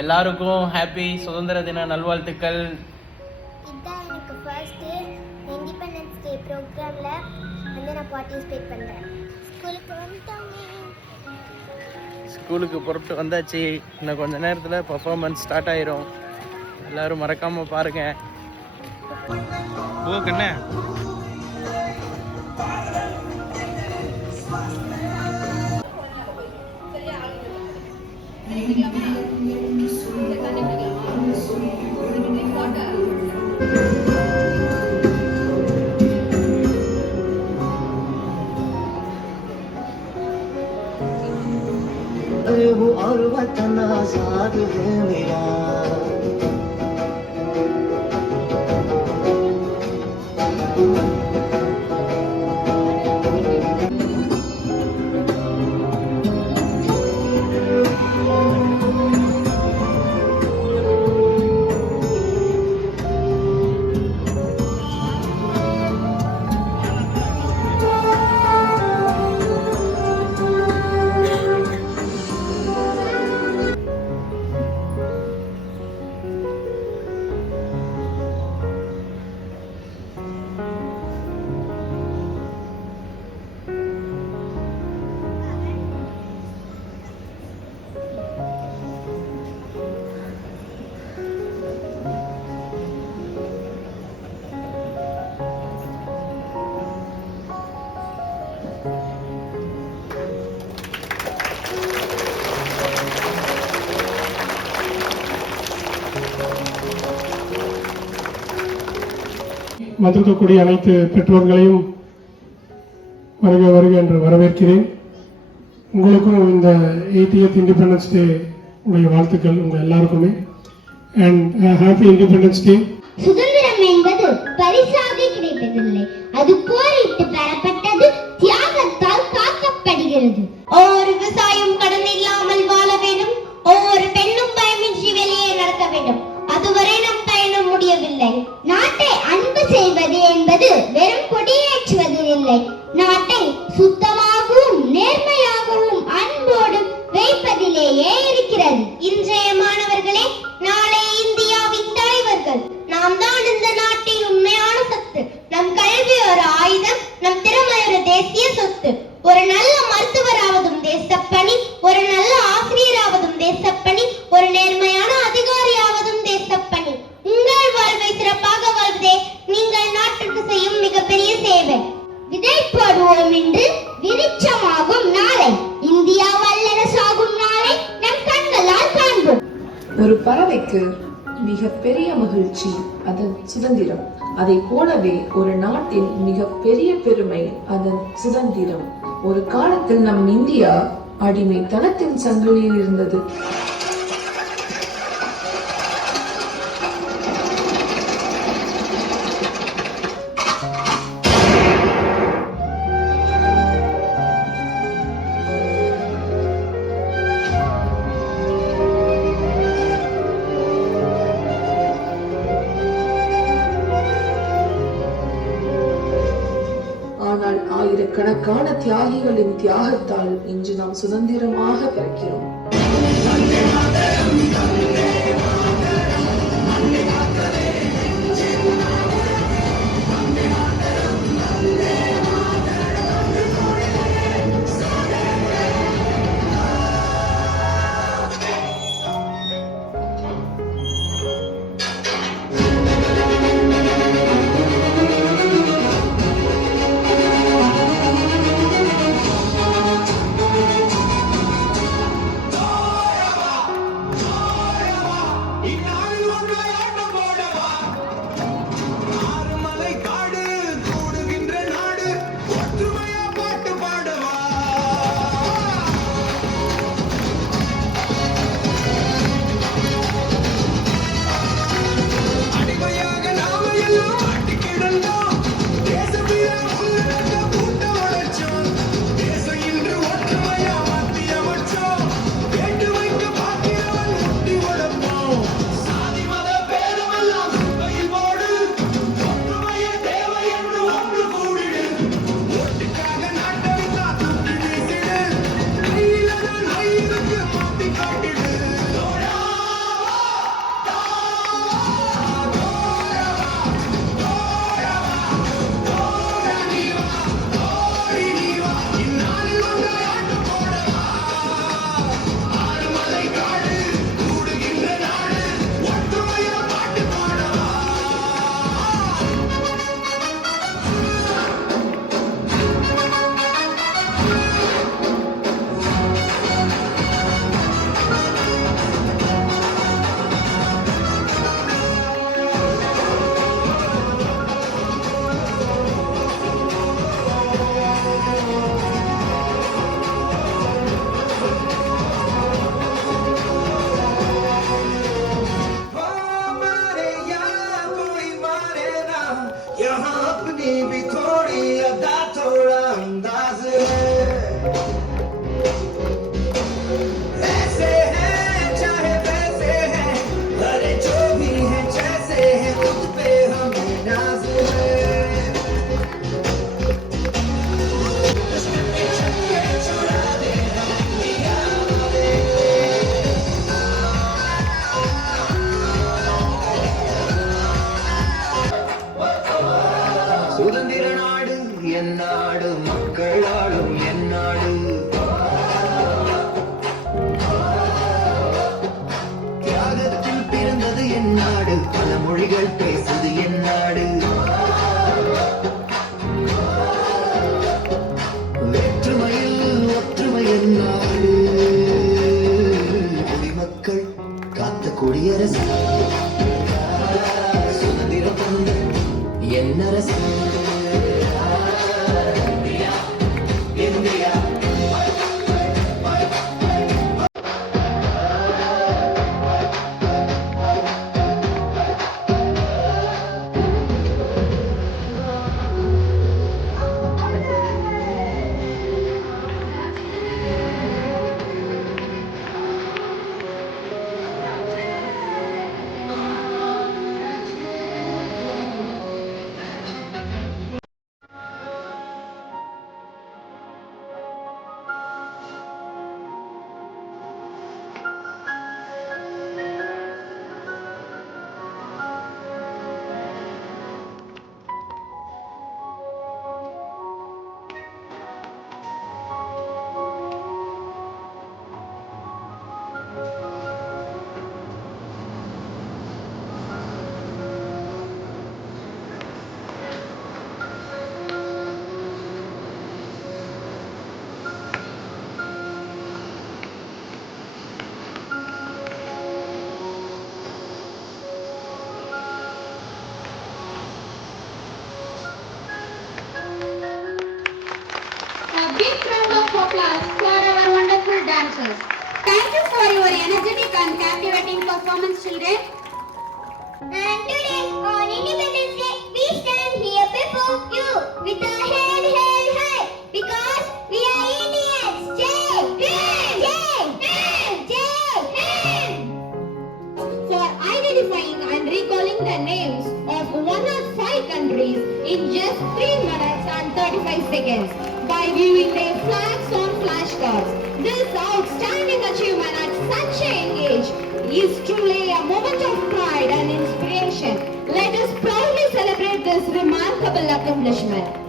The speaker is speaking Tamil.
எல்லாருக்கும் ஹாப்பி சுதந்திர தின நல்வாழ்த்துக்கள். இதுதான் எனக்கு ஃபர்ஸ்ட் இண்டிபெண்டன்ஸ் டே ப்ரோக்ராம்ல வந்து நான் பார்ட்டிசிபேட் பண்றேன். ஸ்கூலுக்கு புறப்பட்டு வந்தாச்சு. இன்னும் கொஞ்ச நேரத்தில் பர்ஃபார்மன்ஸ் ஸ்டார்ட் ஆயிரும். எல்லாரும் மறக்காம பாருங்க. ஓகேண்ணே. और वतन आजाद है मेरा, வந்திருக்கக்கூடிய அனைத்து பெற்றோர்களையும் வருக வருக என்று வரவேற்கிறேன். உங்களுக்கும் இந்த 80th இண்டிபெண்டன்ஸ் டே உடைய வாழ்த்துக்கள் உங்கள் எல்லாருக்குமே. And happy independence day. சுதந்திரம் என்பது பரிசாக கிடைப்பதில்லை, அது போரிட்டு பெறப்பட்டது, தியாகத்தால் காக்கப்படுகிறது. ஒவ்வொரு விவசாயம் கடன் இல்லாமல் வாழ வேண்டும், ஒவ்வொரு பெண்ணும் பயமின்றி வெளியே நடக்க வேண்டும். அதுவரை நம் பயணம் முடியவில்லை. நாட்டை அன்பு செய்வது என்பது வெறும் கொடியேற்றுவது இல்லை, நாட்டை சுத்தமாகவும் நேர்மையாகவும் அன்போடும் வைப்பதிலேயே இருக்கிறது. இன்றைய மாணவர்களே, நாளை இந்தியாவின் தலைவர்கள். நாம் தான் இந்த நாட்டின் உண்மையான சொத்து. நம் கல்வி ஒரு ஆயுதம், நம் திறமை ஒரு தேசிய சொத்து. ஒரு நல்ல மருத்துவராவதும் தேசப்பணி, ஒரு நல்ல ஆசிரியராவதும் தேசப்பணி, ஒரு நேர்மையான அதிகாரியாவதும் தேசப்பணி. உங்கள் வாழ்வை சிறப்பாக வாழ்வதே நீங்கள் நாட்டுக்கு செய்யும் மிகப்பெரிய சேவை. விதை போடுவோம் என்று விருட்சமாகும் நாளை, இந்தியா வல்லரசாகும் நாளை நம் கண்களால் காண்போம். ஒரு பறவைக்கு மிகப்பெரிய மகிழ்ச்சி அதன் சுதந்திரம். அதை போலவே ஒரு நாட்டின் மிகப்பெரிய பெருமை அதன் சுதந்திரம். ஒரு காலத்தில் நம் இந்தியா அடிமைத்தனத்தின் சங்கிலியில் இருந்தது. ஆனால் ஆயிரக்கணக்கான தியாகிகளின் தியாகத்தால் இன்று நாம் சுதந்திரமாக பிறக்கிறோம். நாடு பல மொழிகள் பேசுது என் நாடு வேற்றுமையில் ஒற்றுமை என் நாடு குடிமக்கள் காத்த குடியரசு சுதந்திரம் தந்த என் அரசு India A big round of applause for our wonderful dancers. Thank you for your energetic and captivating performance, children. And today, on Independence Day, we stand here before you with our head held high because we are Indians. Jai Hind! Jai Hind! Jai Hind! For identifying and recalling the names of 105 countries in just 3 minutes and 35 seconds by viewing their flags on flashcards. This outstanding achievement at such a young age is truly a moment of pride and inspiration. Let us proudly celebrate this remarkable accomplishment.